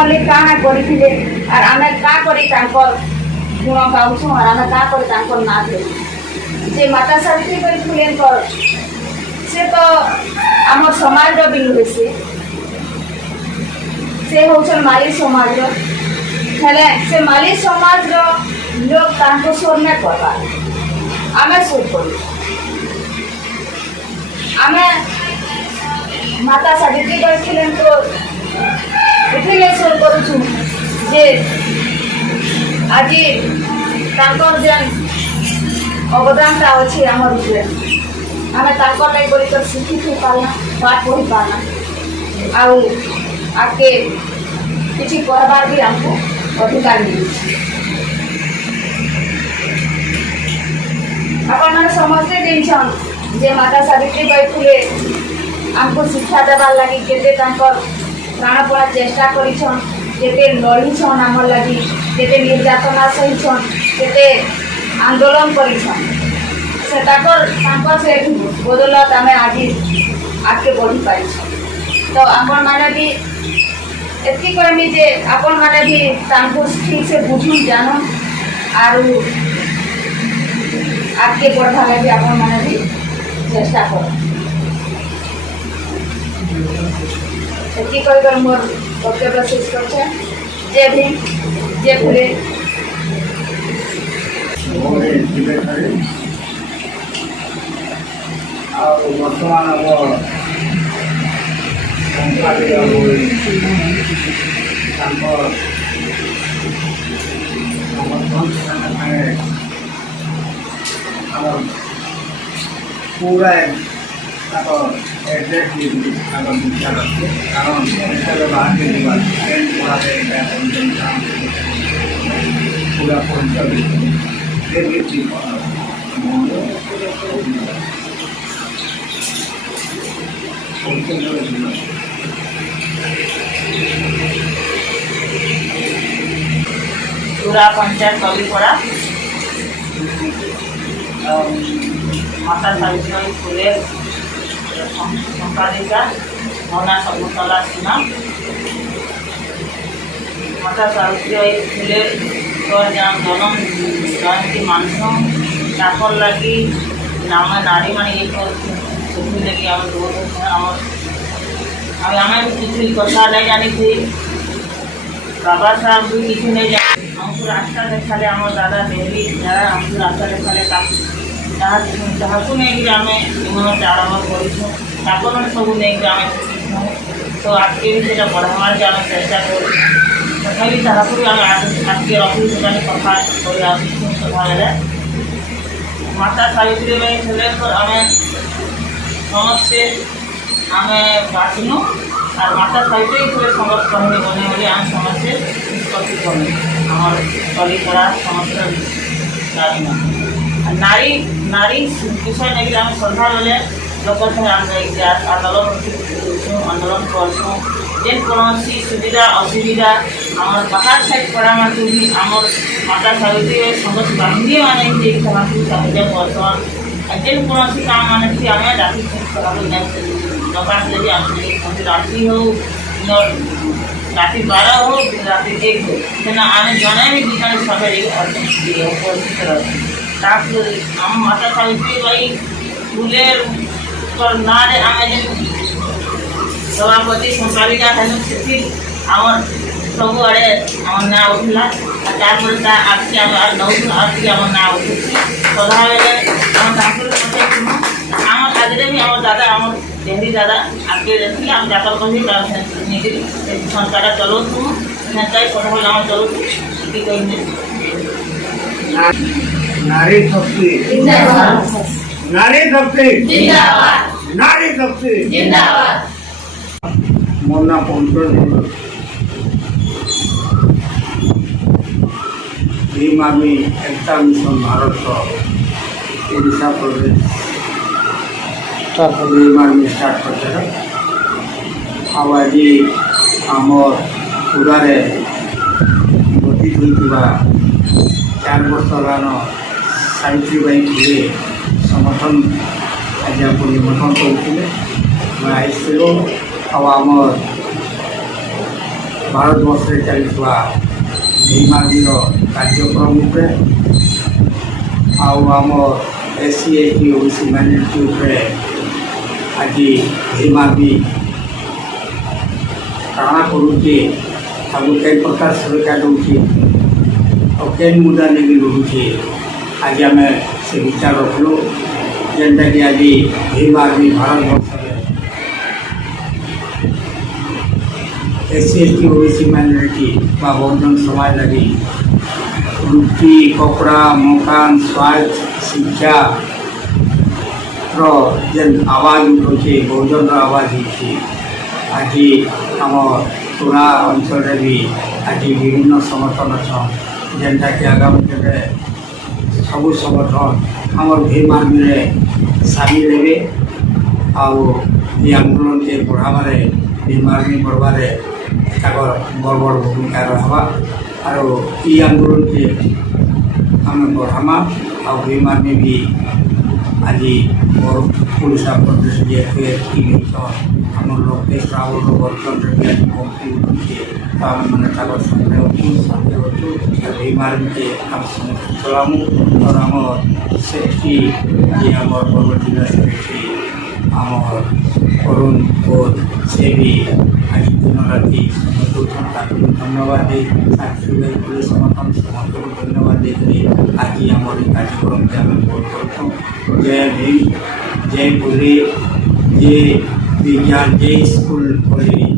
आमले काना करथिले और आमे का करी तांकर गुण गाउछु और आमे का करी तांकर ना दे जे माता सावित्रीबाई फुलेंकर से तो आम समाज रो बिंदु से होछन माली समाज रो हेले से माली समाज रो लोग तांको सोर ने करबा आमे सोर करू आमे माता सावित्रीबाई फुलेंकर एथिले सोर करूछु जे आज तांकर जन अवदान अच्छे आम रूपे आम तांकर लाइक बोली तो शिक्षित हो पाना पाठ पढ़ी पाना आउ आगे किसी कहबार भी हमको अधिकार मिली अपन मैंने समझते जान जे माता सावित्रीबाई फुले आमको शिक्षा देवार लगी केते प्राणपणा चेष्टा करिछन केते लड़ीछन आम लगी केते निर्यातना सहीछन केते आंदोलन करिछन से से बदौलत आम आज आगे बढ़ी पारी तो आपण मैंने भी एति कहमी जे आपण मैंने भी ठीक से बुझी जान आरु आगे बढ़ा लगे आपण मैंने भी चेष्टा कर एति कहकर मोर वक्तव्य शेष करछे जय भीम जय फुले बर्तमान पूरा एड्रेस कारण बाहर के पूरा पूरा पंचायत कलीपड़ा माता सावित्रीबाई फुले संपादिका मोना शकुन्तला सिन्हा माता सावित्रीबाई फुले जन्म जयंती मानसु ताकर लगी नाम नारी मान ये लगी आम किसी कथा नहीं जानी थी बाबा साहब भी किसी नहीं जाने हमको रास्ता देखाले आम दादा देवी जरा हमको रास्ता देखाले जहाँ नहीं आम इम्यूनिटी आरम्भ कर सब नहीं आम तो आज के भी बढ़ावार के आम चेष्टा कर तथापि ताकू आम आगे रखी कथा कर माता सावित्रीबाई फुले आम समस्ते आम बाँचनु और माता सावित्री फुले संघर्ष कहनी बने बोली आम समस्ते निष्पत्ति करूँ आम कलीपड़ा समस्त नारी नारी विषय नहीं आम श्रद्धा बेले लोक आंदोलन करसूँ जेन कौन सुविधा असुविधा आम बाहर साइड पढ़ा भी आम माता सावित्री संघर्ष बाहिनी मैंने साहाଯ୍य करसन जेन कौन काम मान थी आम राति दकान लगे राति हो राति 12 हो राति 1 हो तेना आम जड़े भी दुकान सभी उपस्थित रहे आम माता सावित्रीबाई फुले ना आम सभापति संपादिका से आम सब आड़े आम ना उठला तापर आगे आम नौ आगे आम ना उठू सदा बेले आम आम आगे भी आम दादा आम डेहरी दादा आगे रही आम जाकर कही संस्कार चलो कथा आम चलो कही नारी शक्ति नारी शक्ति नारी शक्ति मोना पंचायत भीम आर्मी एकता मिशन भारत ओडिशा प्रदेश भीम आर्मी स्टार्ट कर आज आमर पूरे गठित होता 4 वर्ष हेलान सावित्रीबाई फुले समर्थन आज आप निमंत्रण करते आमर ଭାରତବର୍ଷରେ ଚାଲିଥିବା ଭୀମ ଆର୍ମିର କାର୍ଯ୍ୟକ୍ରମ ଉପରେ ଆଉ ଆମ SC ST OBC ମାଇନରିଟି ଉପରେ ଆଜି ଭୀମ ଆର୍ମି କାଣା କରୁଛି ତାକୁ କେନ୍ ପ୍ରକାର ସୁରକ୍ଷା ଦେଉଛି ଆଉ କେନ୍ ମୁଦ୍ରା ନେଇକି ଲଢ଼ୁଛି ଆଜି ଆମେ ସେ ବିଚାର ରଖିଲୁ ଯେନ୍ଟାକି ଆଜି ଭୀମ ଆର୍ମି ଭାରତବର୍ଷରେ SC ST OBC ମାଇନରିଟି ବା ବହୁଜନ ସମାଜ ଲାଗି ରୁଟି କପଡ଼ା ମକାନ ସ୍ୱାସ୍ଥ୍ୟ ଶିକ୍ଷାର ଯେନ୍ ଆବାଜ ଉଠୁଛି ବହୁଜନର ଆବାଜ ହେଇଛି ଆଜି ଆମ ତୁଳା ଅଞ୍ଚଳରେ ବି ଆଜି ବିଭିନ୍ନ ସଂଗଠନ ଅଛନ୍ ଯେନ୍ଟାକି ଆଗାମୀ ଦିନରେ ସବୁ ସଂଗଠନ ଆମର ଭୀମ ଆର୍ମିରେ ସାମିଲ ହେବେ ଆଉ ଏ ଆନ୍ଦୋଳନକେ ବଢ଼ାବାରେ ଭୀମ ଆର୍ମି ବଢ଼ବାରେ ତାଙ୍କର ବଡ଼ ବଡ଼ ଭୂମିକା ରହବା ଆଉ ଇ ଆନ୍ଦୋଳନକେ ଆମେ ବଢ଼ାମା ଆଉ ଭୀମ ଆର୍ମି ବି ଆଜି ଓଡ଼ିଶା ପ୍ରଦେଶ ଯେହେତୁ ଏତିକି ହେଇଛନ୍ ଆମର ଲୋକେଶ ରାହୁଲ ବର୍ତ୍ତମାନରେ ବି ଆଜି କମ୍ପି ଉଠୁଛେ ତ ଆମେମାନେ ତାଙ୍କର ସାଙ୍ଗରେ ଅଛୁ ସାଙ୍ଗରେ ଅଛୁ ଭୀମ ଆର୍ମିକେ ଆମେ ସମସ୍ତେ ଚଲାମୁ ଆଉ ଆମର ସେଠି ଯିଏ ଆମର ବରଗଡ଼ ଜିଲ୍ଲା ସେକ୍ରେଟାରୀ ଆମର ଅରୁଣ ବୋଧ ସେ ବି ଆଜି ଦିନ ରାତି ଦଉଛନ୍ ତାକୁ ଧନ୍ୟବାଦ ଦେଇ ସାକ୍ଷୀ ପୁଲିସ ସଂଗଠନ ସମସ୍ତଙ୍କୁ ଧନ୍ୟବାଦ ଦେଇକରି ଆଜି ଆମର ଏ କାର୍ଯ୍ୟକ୍ରମକେ ଆମେ ବହୁତ କରୁଛୁଁ ଜୟ ଭୀମ ଜୟ ପୁରୀ ଜୟ ବିଜ୍ଞାନ ଜୟ ସ୍କୁଲ ପଢ଼ି